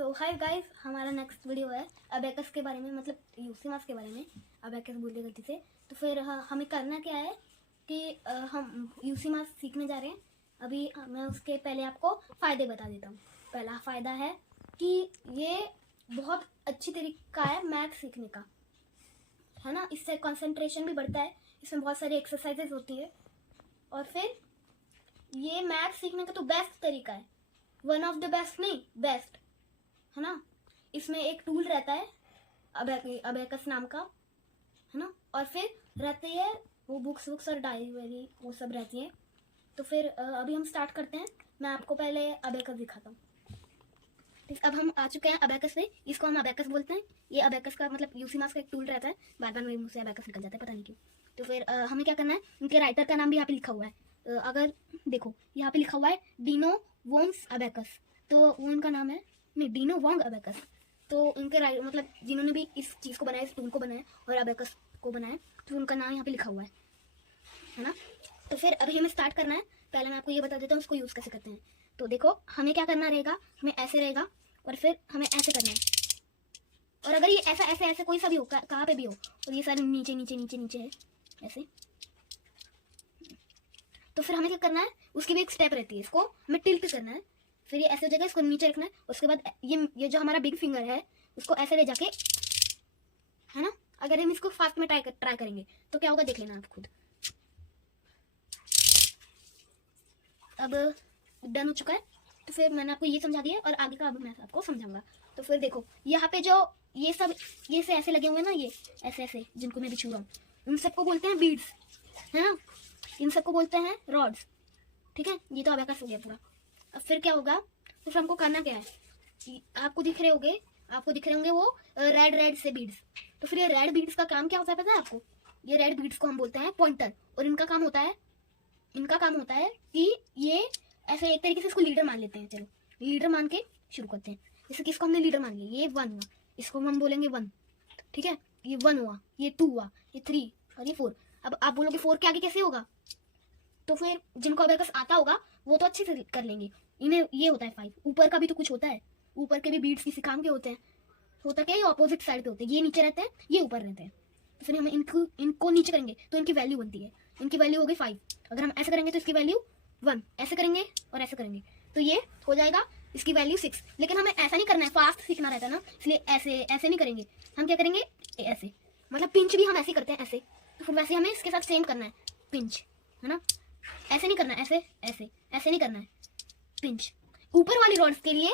सो hi guys, हमारा next video है abacus के बारे में, मतलब यूसीमास के बारे में। अबेकस बोलते गलती से। तो फिर हमें करना क्या है कि हम यूसीमास सीखने जा रहे हैं। अभी मैं उसके पहले आपको फ़ायदे बता देता हूँ। पहला फ़ायदा है कि ये बहुत अच्छी तरीका है मैथ सीखने का, है ना। इससे कंसंट्रेशन भी बढ़ता है, इसमें बहुत सारी एक्सरसाइजेज होती है। और फिर ये मैथ सीखने का तो बेस्ट तरीका है, वन ऑफ द बेस्ट नहीं, बेस्ट, है ना। इसमें एक टूल रहता है अबेकस नाम का, है ना। और फिर रहती है वो बुक्स और डायरी वायरी, वो सब रहती है। तो फिर अभी हम स्टार्ट करते हैं। मैं आपको पहले अबेकस दिखाता हूँ। ठीक, अब हम आ चुके हैं अबेकस पे। इसको हम अबेकस बोलते हैं। ये अबेकस का मतलब यूसीमास का एक टूल रहता है। बार बार मेरे मुंह से अबेकस निकल जाता है, पता नहीं क्यों। तो फिर हमें क्या करना है, उनके राइटर का नाम भी यहाँ पे लिखा हुआ है। अगर देखो यहाँ पे लिखा हुआ है डीनो वोंग्स अबेकस, तो वो उनका नाम है, नहीं, डीनो वोंग अबेकस। तो उनके मतलब जिन्होंने भी इस चीज़ को बनाया, इस टूल को बनाया और अबेकस को बनाया, तो उनका नाम यहाँ पे लिखा हुआ है ना। तो फिर अभी हमें स्टार्ट करना है। पहले मैं आपको ये बता देता हूँ उसको यूज़ कैसे करते हैं। तो देखो हमें क्या करना रहेगा, हमें ऐसे रहेगा और फिर हमें ऐसे करना है। और अगर ये ऐसा ऐसे ऐसे कोई सा भी हो, कहाँ पे भी हो, और ये सारे नीचे नीचे नीचे नीचे है ऐसे, तो फिर हमें क्या करना है, उसकी भी एक स्टेप रहती है। इसको हमें टिल्ट करना है, फिर ये ऐसे हो जाएगा, इसको नीचे रखना है। उसके बाद ये जो हमारा बिग फिंगर है उसको ऐसे ले जाके, है ना। अगर हम इसको फास्ट में ट्राई करेंगे तो क्या होगा, देख लेना आप खुद। अब डन हो चुका है। तो फिर मैंने आपको ये समझा दिया और आगे का अब मैं आपको समझाऊंगा। तो फिर देखो यहाँ पे जो ये सब ये से ऐसे लगे हुए हैं ना, ये ऐसे ऐसे जिनको मैं भी छू रहा हूँ, उन सबको बोलते हैं बीड्स, है ना। इन सबको बोलते हैं रॉड्स। ठीक है, ये तो अबेकस हो गया पूरा। अब फिर क्या होगा, तो फिर हमको करना क्या है, आपको दिख रहे होंगे वो रेड रेड से बीड्स। तो फिर ये रेड बीड्स का काम क्या होता है पता है आपको। ये रेड बीड्स को हम बोलते हैं पॉइंटर, और इनका काम होता है कि ये ऐसे एक तरीके से इसको लीडर मान लेते हैं। चलो लीडर मान के शुरू करते हैं। जैसे कि इसको हमने लीडर मान लिया, ये 1 हुआ, इसको हम बोलेंगे 1। ठीक है, ये 1 हुआ, ये 2 हुआ, ये 3 और ये 4। अब आप बोलोगे 4 के आगे कैसे होगा, तो फिर जिनको अबेकस आता होगा वो तो अच्छे से कर लेंगे। इन्हें ये होता है 5। ऊपर का भी तो कुछ होता है, ऊपर के भी बीड्स किसी काम के होते हैं। होता क्या है, ये ऑपोजिट साइड पे होते हैं, ये नीचे रहते हैं, ये ऊपर रहते हैं। तो फिर हम इनको नीचे करेंगे तो इनकी वैल्यू बनती है। इनकी वैल्यू हो गई 5। अगर हम ऐसे करेंगे तो इसकी वैल्यू 1, ऐसे करेंगे और ऐसे करेंगे तो ये हो जाएगा इसकी वैल्यू 6। लेकिन हमें ऐसा नहीं करना है, फास्ट सीखना रहता है ना, इसलिए ऐसे ऐसे नहीं करेंगे। हम क्या करेंगे, ऐसे, मतलब पिंच भी हम ऐसे करते हैं ऐसे। तो फिर वैसे हमें इसके साथ सेम करना है, पिंच, है ना। ऐसे नहीं करना है, ऐसे ऐसे ऐसे नहीं करना है, पिंच। ऊपर वाली रॉड्स के लिए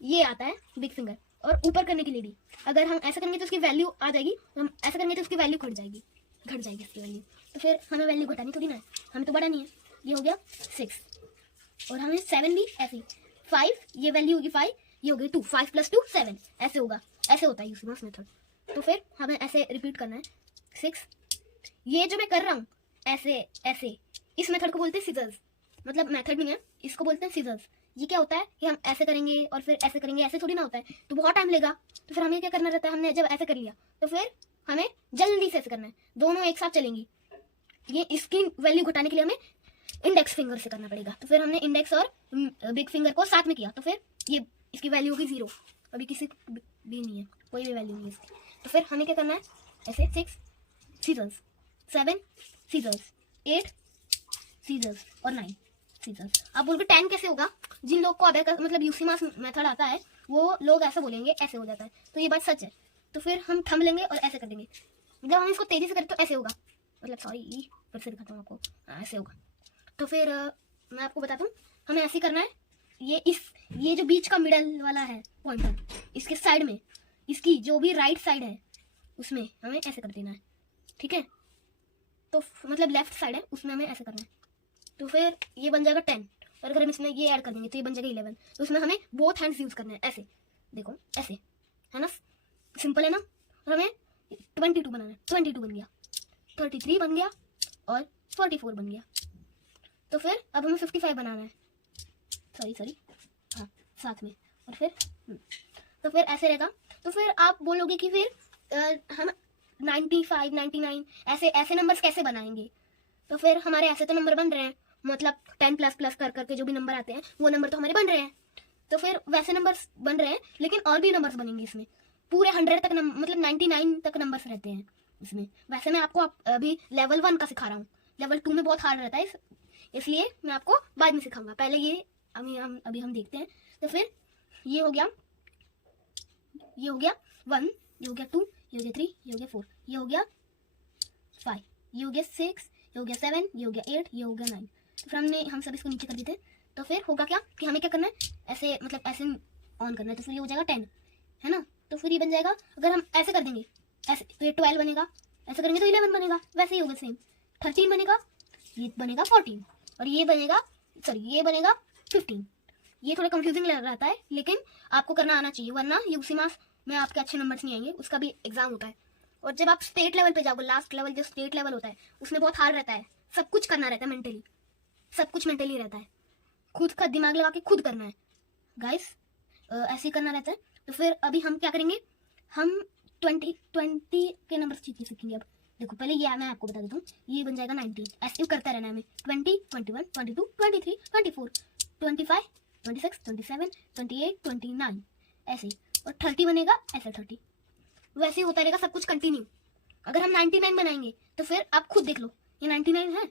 ये आता है बिग फिंगर, और ऊपर करने के लिए भी अगर हम ऐसा करेंगे तो उसकी वैल्यू आ जाएगी, हम ऐसा करेंगे तो उसकी वैल्यू घट जाएगी इसकी वैल्यू। तो फिर हमें वैल्यू घटानी थोड़ी ना है, हमें तो बढ़ानी है। ये हो गया 6 और हमें 7 भी ऐसे, 5 ये वैल्यू होगी 5, ये हो गई 2, 5 + 2 7, ऐसे होगा। ऐसे होता है यूसीमास मेथड। तो फिर हमें ऐसे रिपीट करना है 6। ये जो मैं कर रहा हूँ ऐसे ऐसे, इस मेथड को बोलते हैं सीजर्स, मतलब मेथड नहीं है, इसको बोलते हैं सीजर्स। ये क्या होता है कि हम ऐसे करेंगे और फिर ऐसे करेंगे, ऐसे थोड़ी ना होता है, तो बहुत टाइम लेगा। तो फिर हमें क्या करना रहता है, हमने जब ऐसे कर लिया तो फिर हमें जल्दी से ऐसे करना है, दोनों एक साथ चलेंगी। ये इसकी वैल्यू घटाने के लिए हमें इंडेक्स फिंगर से करना पड़ेगा। तो फिर हमने इंडेक्स और बिग फिंगर को साथ में किया, तो फिर ये इसकी वैल्यू होगी 0। अभी किसी भी नहीं है, कोई भी वैल्यू नहीं है इसकी। तो फिर हमें क्या करना है, ऐसे 6 सीजर्स, 7 सीजर्स, 8 सीजर्स और 9 सीजर्स। आप बोलोगे 10 कैसे होगा, जिन लोग को अबेकस मतलब यूसीमास मेथड आता है वो लोग ऐसा बोलेंगे, ऐसे हो जाता है। तो ये बात सच है। तो फिर हम थंब लेंगे और ऐसे कर देंगे। जब हम इसको तेजी से करें तो ऐसे होगा, मतलब सॉरी फिर से दिखाता हूँ आपको, ऐसे होगा। तो फिर मैं आपको बताता हूँ, हमें ऐसे करना है। ये जो बीच का मिडल वाला है पॉइंटर, इसके साइड में, इसकी जो भी राइट साइड है उसमें हमें ऐसे कर देना है। ठीक है, तो मतलब लेफ्ट साइड है उसमें हमें ऐसे करना है। तो फिर ये बन जाएगा 10, और अगर हम इसमें ये ऐड कर देंगे तो ये बन जाएगा 11। तो उसमें हमें बोथ हैंड्स यूज करना है, ऐसे देखो, ऐसे, है ना, सिंपल है ना। और हमें 22 बनाना है, 22 बन गया, 33 बन गया और 44 बन गया। तो फिर अब हमें 55 बनाना है, सॉरी हाँ, साथ में। और फिर तो फिर ऐसे रहेगा। तो फिर आप बोलोगे कि फिर हम 95 99 ऐसे नंबर्स कैसे बनाएंगे। तो फिर हमारे ऐसे तो नंबर बन रहे हैं, मतलब 10 प्लस कर करके जो भी नंबर आते हैं वो नंबर तो हमारे बन रहे हैं। तो फिर वैसे नंबर्स बन रहे हैं, लेकिन और भी नंबर्स बनेंगे इसमें, पूरे 100 तक मतलब 99 तक नंबर्स रहते हैं इसमें। वैसे मैं आपको अभी लेवल 1 का सिखा रहा हूँ, लेवल 2 में बहुत हार्ड रहता है, इसलिए मैं आपको बाद में सिखाऊंगा। पहले ये अभी हम देखते हैं। तो फिर ये हो गया 1, ये हो गया 2, ये हो गया 3, ये हो गया 4, ये हो गया 5, ये हो गया 6, ये हो गया 7, ये हो गया 8, ये हो गया 9। तो फिर हम सब इसको नीचे कर देते हैं। तो फिर होगा क्या कि हमें क्या करना है, ऐसे मतलब ऐसे ऑन करना है। तो फिर ये हो जाएगा 10, है ना। तो फिर ये बन जाएगा, अगर हम ऐसे कर देंगे ऐसे तो ये 12 बनेगा, ऐसे करेंगे तो 11 बनेगा, वैसे ही होगा सेम। 13 बनेगा, ये बनेगा 14, और ये बनेगा ये बनेगा 15। ये थोड़ा कंफ्यूजिंग लग रहा है, लेकिन आपको करना आना चाहिए, वरना यूसी मास में आपके अच्छे नंबर्स नहीं आएंगे। उसका भी एग्जाम होता है, और जब आप स्टेट लेवल पे जाओगे, लास्ट लेवल जो स्टेट लेवल होता है, उसमें बहुत हार्ड रहता है, सब कुछ करना रहता है मेंटली, सब कुछ मेंटली रहता है, खुद का दिमाग लगा के खुद करना है गाइस, ऐसे ही करना रहता है। तो फिर अभी हम क्या करेंगे, हम 20 के नंबर सीखेंगे। अब देखो, पहले ये मैं आपको बता देता हूँ, ये बन जाएगा 19, ऐसे करता रहना है हमें। 20, 21, 22, 23, 24, 25, 26, 27, 28, 29 ऐसे ही, और 30 बनेगा ऐसे 30, वैसे ही होता रहेगा सब कुछ कंटिन्यू। अगर हम 99 बनाएंगे तो फिर आप खुद देख लो, ये 99 है,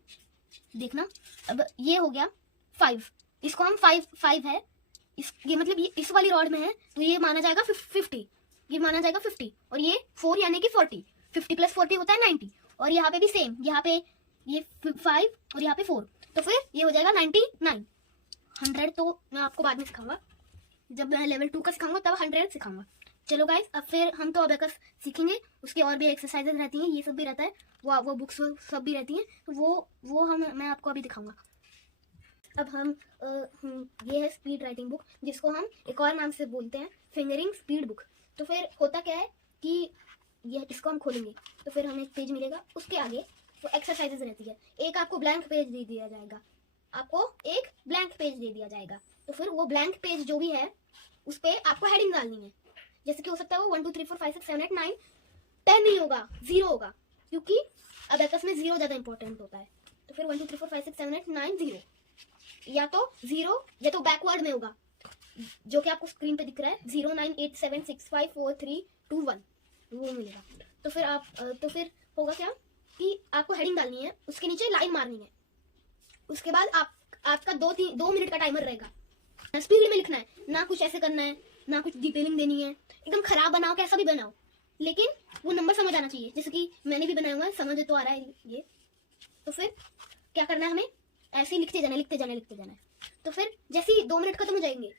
देखना। अब ये हो गया 5, इसको हम 5 है, ये मतलब ये इस वाली रॉड में है, तो ये माना जाएगा 50, ये माना जाएगा 50, और ये 4 यानी कि 40, 50 + 40 होता है 90, और यहाँ पे भी सेम, यहाँ पे ये 5 और यहाँ पे 4, तो फिर ये हो जाएगा 99। 100 तो मैं आपको बाद में सिखाऊंगा, जब मैं लेवल 2 का सिखाऊंगा तब 100 सिखाऊंगा। चलो गाइस, अब फिर हम तो अबेकस सीखेंगे, उसके और भी एक्सरसाइजेस रहती हैं, ये सब भी रहता है, वो बुक्स सब भी रहती हैं, तो वो मैं आपको अभी दिखाऊंगा। अब ये है स्पीड राइटिंग बुक, जिसको हम एक और नाम से बोलते हैं फिंगरिंग स्पीड बुक। तो फिर होता क्या है कि इसको हम खोलेंगे तो फिर हमें एक पेज मिलेगा, उसके आगे वो एक्सरसाइजेस रहती है, एक आपको ब्लैंक पेज दे दिया जाएगा, तो फिर वो ब्लैंक पेज जो भी है उस पर आपको हेडिंग डालनी है। जैसे कि हो सकता है वो 1 2 3 4 5 6 7 8 9 10 नहीं होगा, 0 होगा, क्योंकि अबेकस में 0 ज्यादा इंपॉर्टेंट होता है। तो फिर 1 2 3 4 5 6 7 8 9 0, या तो 0 या तो बैकवर्ड में होगा, जो कि आपको स्क्रीन पे दिख रहा है, 0 9 8 7 6 5 4 3 2 1, वो मिलेगा। तो फिर होगा क्या कि आपको हेडिंग डालनी है, उसके नीचे लाइन मारनी है, उसके बाद आपका 2 मिनट का टाइमर रहेगा, स्पीड में लिखना है, ना कुछ ऐसे करना है, ना कुछ डिटेलिंग देनी है, एकदम खराब बनाओ, कैसा भी बनाओ, लेकिन वो नंबर समझ आना चाहिए, जैसे कि मैंने भी बनाया हुआ है, समझ तो आ रहा है ये। तो फिर क्या करना है, हमें ऐसे ही लिखते जाना है। तो फिर जैसे ही 2 मिनट खत्म हो जाएंगे,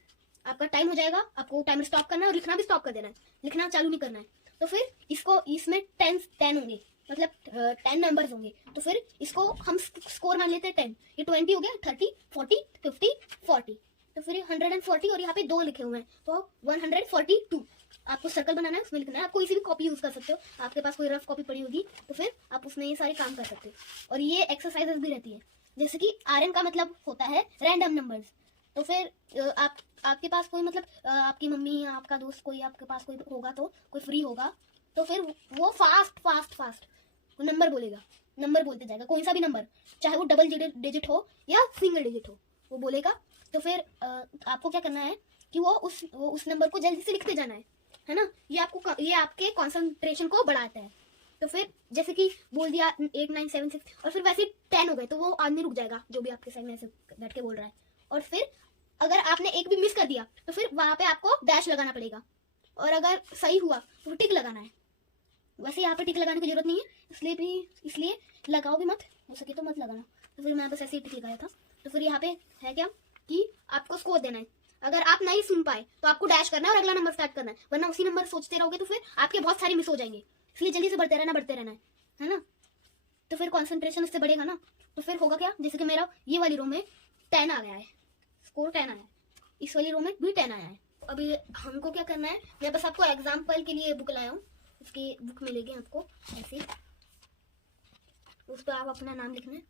आपका टाइम हो जाएगा, आपको टाइमर स्टॉप करना है और लिखना भी स्टॉप कर देना है, लिखना चालू नहीं करना है। तो फिर इसमें 10 होंगे, मतलब 10 नंबर्स होंगे, तो फिर इसको हम स्कोर मान लेते हैं 10, ये 20 हो गया, 30 40 50 40, तो फिर 140 और यहाँ पे 2 लिखे हुए हैं, तो 142 आपको सर्कल बनाना है, उसमें लिखना है। आप कोई सी भी कॉपी यूज कर सकते हो, आपके पास कोई रफ कॉपी पड़ी होगी तो फिर आप उसमें ये सारे काम कर सकते हो। और ये एक्सरसाइजेस भी रहती है, जैसे कि RN का मतलब होता है रैंडम नंबर्स। तो फिर आपके पास कोई मतलब आपकी मम्मी या आपका दोस्त कोई आपके पास कोई होगा, तो कोई फ्री होगा, तो फिर वो फास्ट नंबर बोलेगा, नंबर बोलते जाएगा, कोई सा भी नंबर, चाहे वो डबल डिजिट हो या सिंगल डिजिट हो, वो बोलेगा। तो फिर आपको क्या करना है कि वो उस नंबर को जल्दी से लिखते जाना है ना। ये आपके कंसंट्रेशन को बढ़ाता है। तो फिर जैसे कि बोल दिया 8 9 7 6 और फिर वैसे 10 हो गए, तो वो आदमी रुक जाएगा जो भी आपके साइड में ऐसे बैठ के बोल रहा है। और फिर अगर आपने एक भी मिस कर दिया तो फिर वहां पे आपको डैश लगाना पड़ेगा, और अगर सही हुआ तो टिक लगाना है। वैसे यहाँ पे टिक लगाने की जरूरत नहीं है, इसलिए लगाओ भी मत, हो सके तो मत लगाना। तो फिर मैं बस ऐसे ही टिक लगाया था। तो फिर यहाँ पे है क्या कि आपको स्कोर देना है, अगर आप नहीं सुन पाए तो आपको डैश करना है और अगला नंबर स्टार्ट करना है, वरना उसी नंबर सोचते रहोगे तो फिर आपके बहुत सारे मिस हो जाएंगे। इसलिए जल्दी से बढ़ते रहना है ना। तो फिर कॉन्सेंट्रेशन इससे बढ़ेगा ना। तो फिर होगा क्या, जैसे कि मेरा ये वाली रो में 10 आ गया है, स्कोर 10 आया है, इस वाली रो में भी 10 आया है। अभी हमको क्या करना है, मैं बस आपको एग्जाम्पल के लिए बुक लाया हूँ, उसकी बुक मिलेगी आपको ऐसे, उस पर आप अपना नाम लिखना है।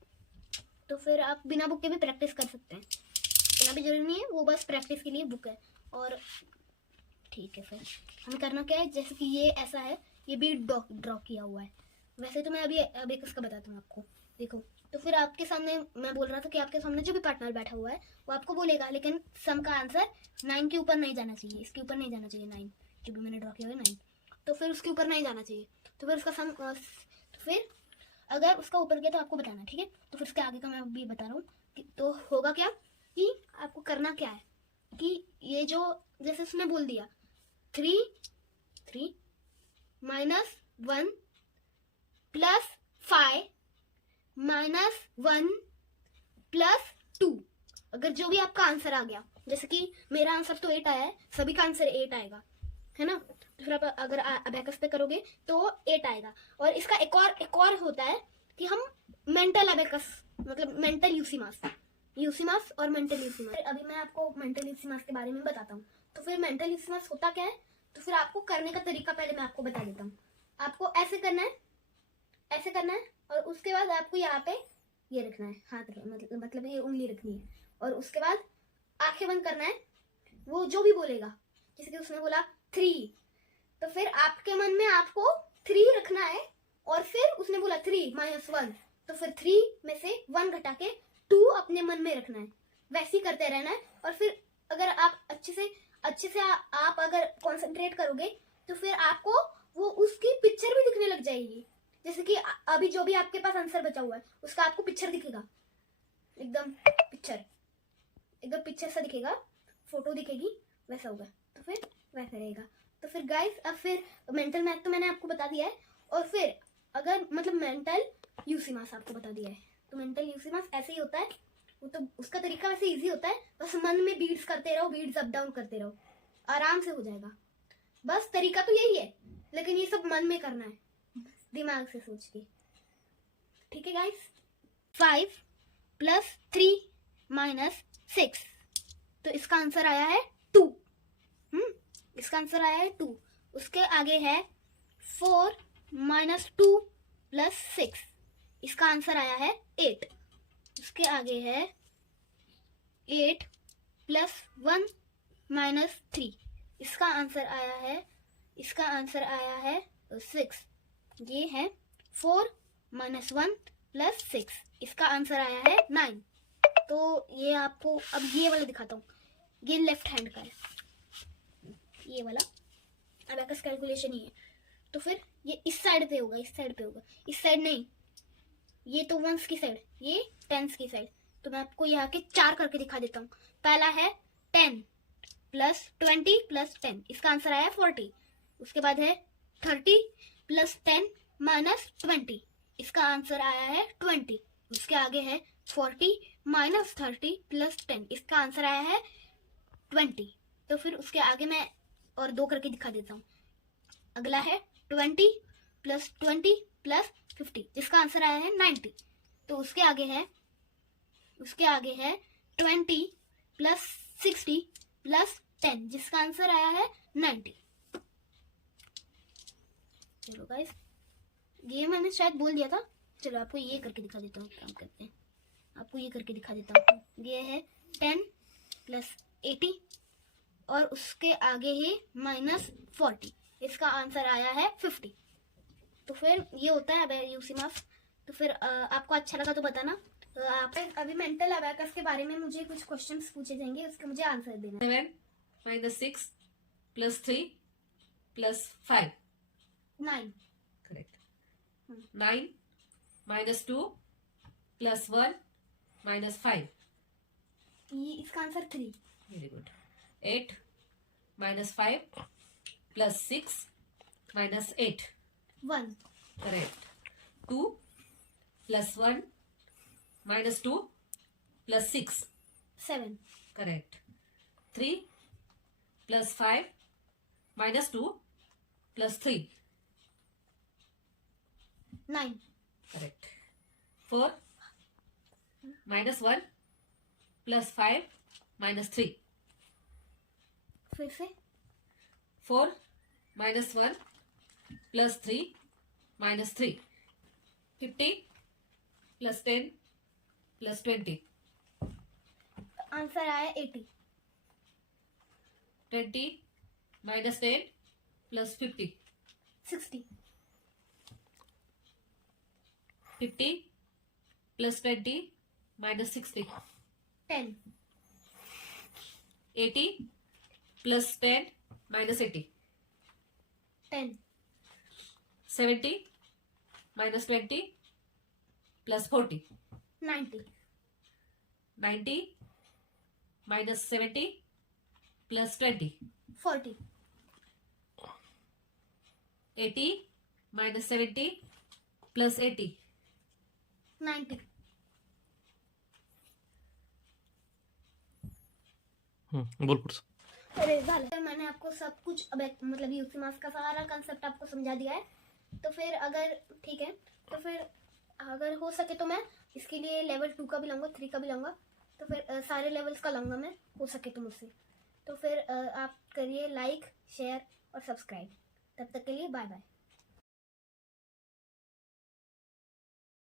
तो फिर आप बिना बुक के भी प्रैक्टिस कर सकते हैं, इतना भी जरूरी नहीं है, वो बस प्रैक्टिस के लिए बुक है। और ठीक है, फिर हमें करना क्या है, जैसे कि ये ऐसा है, ये भी ड्रॉ किया हुआ है। वैसे तो मैं अभी इसका बताता हूँ आपको। देखो तो फिर आपके सामने मैं बोल रहा था कि आपके सामने जो भी पार्टनर बैठा हुआ है वो आपको बोलेगा, लेकिन सम का आंसर 9 के ऊपर नहीं जाना चाहिए, इसके ऊपर नहीं जाना चाहिए 9, जो भी मैंने ड्रॉ किया हुआ है 9, तो फिर उसके ऊपर नहीं जाना चाहिए। तो फिर उसका सम तो फिर अगर उसका ऊपर गया तो आपको बताना, ठीक है। तो फिर उसके आगे का मैं अभी बता रहा हूँ तो होगा क्या कि आपको करना क्या है कि ये जो जैसे उसने बोल दिया 3 माइनस 1 प्लस 5 माइनस 1 प्लस 2, अगर जो भी आपका आंसर आ गया, जैसे कि मेरा आंसर तो 8 आया है, सभी का आंसर 8 आएगा, है ना। तो फिर आप अगर अबैकस पे करोगे तो 8 आएगा। और इसका एक और होता है कि हम मेंटल अबैकस मतलब मेंटल यूसीमास और मेंटल यूसीमास। अभी मैं आपको मेंटल यूसीमास के बारे में बताता हूँ। तो फिर मेंटल यूसीमास होता क्या है, तो फिर आपको करने का तरीका पहले मैं आपको बता देता हूँ। आपको ऐसे करना है और उसके बाद आपको यहाँ पे ये रखना है, हाथ मतलब ये उंगली रखनी है, और उसके बाद आंखें बंद करना है। वो जो भी बोलेगा, जैसे कि उसने बोला 3, तो फिर आपके मन में आपको 3 रखना है, और फिर उसने बोला 3 माइनस 1, तो फिर 3 में से 1 घटा के 2 अपने मन में रखना है। वैसे ही करते रहना है। और फिर अगर आप अच्छे से आप अगर कंसंट्रेट करोगे तो फिर आपको वो उसकी पिक्चर भी दिखने लग जाएगी। जैसे कि अभी जो भी आपके पास आंसर बचा हुआ है उसका आपको पिक्चर दिखेगा, एकदम पिक्चर सा दिखेगा, फोटो दिखेगी, वैसा होगा। तो फिर वैसा रहेगा। तो फिर गाइस अब फिर मेंटल मैथ तो मैंने आपको बता दिया है, और फिर अगर मतलब मेंटल यूसीमास आपको बता दिया है। तो मेंटल यूसीमास ऐसे ही होता है, वो तो उसका तरीका वैसे इजी होता है, बस मन में बीट्स करते रहो, बीट्स अप डाउन करते रहो, आराम से हो जाएगा। बस तरीका तो यही है, लेकिन ये सब मन में करना है, दिमाग से सोच के, ठीक है गाइस। 5 प्लस 3 माइनस 6, तो इसका आंसर आया है 2। इसका आंसर आया है 2। उसके आगे है 4 माइनस 2 प्लस 6, इसका आंसर आया है 8। उसके आगे है 8 प्लस 1 माइनस 3, इसका आंसर आया है 6। ये है 4 माइनस 1 प्लस 6, इसका आंसर आया है 9। तो ये आपको अब ये वाला दिखाता हूँ, ये लेफ्ट हैंड का है, ये वाला अबैकस कैलकुलेशन ही है। तो फिर ये इस साइड पे होगा, इस साइड नहीं, ये तो वंस की साइड, ये टेंस की साइड। तो मैं आपको यहाँ के 4 करके दिखा देता हूँ। पहला है 10 प्लस 20 प्लस 10, इसका आंसर आया 40। उसके बाद है 30 प्लस 10 माइनस 20, इसका आंसर आया है 20। उसके आगे है 40 माइनस 30 प्लस 10, इसका आंसर आया है 20। तो फिर उसके आगे मैं और 2 करके दिखा देता हूँ। अगला है 20 प्लस 50, जिसका आंसर आया है 90। तो उसके आगे है 20 प्लस 60 प्लस 10, जिसका आंसर आया है 90। चलो गाइस, ये मैंने शायद बोल दिया था। चलो आपको ये करके दिखा देता हूँ, काम करते हैं, आपको ये करके दिखा देता हूँ। ये है 10 प्लस 80 और उसके आगे है माइनस 40, इसका आंसर आया है 50। तो फिर ये होता है अब यूसीमास। तो फिर आपको अच्छा लगा तो बताना। तो आप अभी मेंटल अबैकस के बारे में मुझे कुछ क्वेश्चंस पूछे जाएंगे, उसके मुझे आंसर देना। 7 minus 6 plus 3 plus 5. 9। Correct. 9 minus 2 plus 1 minus 5. ये इसका answer 3। Very good. 8 minus 5 plus 6 minus 8. 1। Correct. 2 plus 1 minus 2 plus 6. 7। Correct. 3 plus 5 minus 2 plus 3. 9। Correct. 4 minus 1 plus 5 minus 3. फिर से 4 minus 1 plus 3 minus 3. 50 plus 10 plus 20. Answer आया 80। 20 minus 10 plus 50. 60। 50 plus 20 minus 60. 10. 80 plus 10 minus 80. 10. 70 minus 20 plus 40. 90. 90 minus 70 plus 20. 40. 80 minus 70 plus 80. 90. बोल पुढचं. अरे झालं. तर मैंने आपको सब कुछ अब मतलब यूसी मास का सारा कंसेप्ट आपको समझा दिया है. तो फिर अगर ठीक है तो फिर अगर हो सके तो मैं इसके लिए लेवल 2 का भी लाऊंगा, 3 का भी लाऊंगा. तो फिर सारे लेवल्स का लाऊंगा मैं, हो सके तो मुझसे. तो फिर आप करिए लाइक, शेयर और सब्सक्राइब. तब तक के लिए बाय बाय.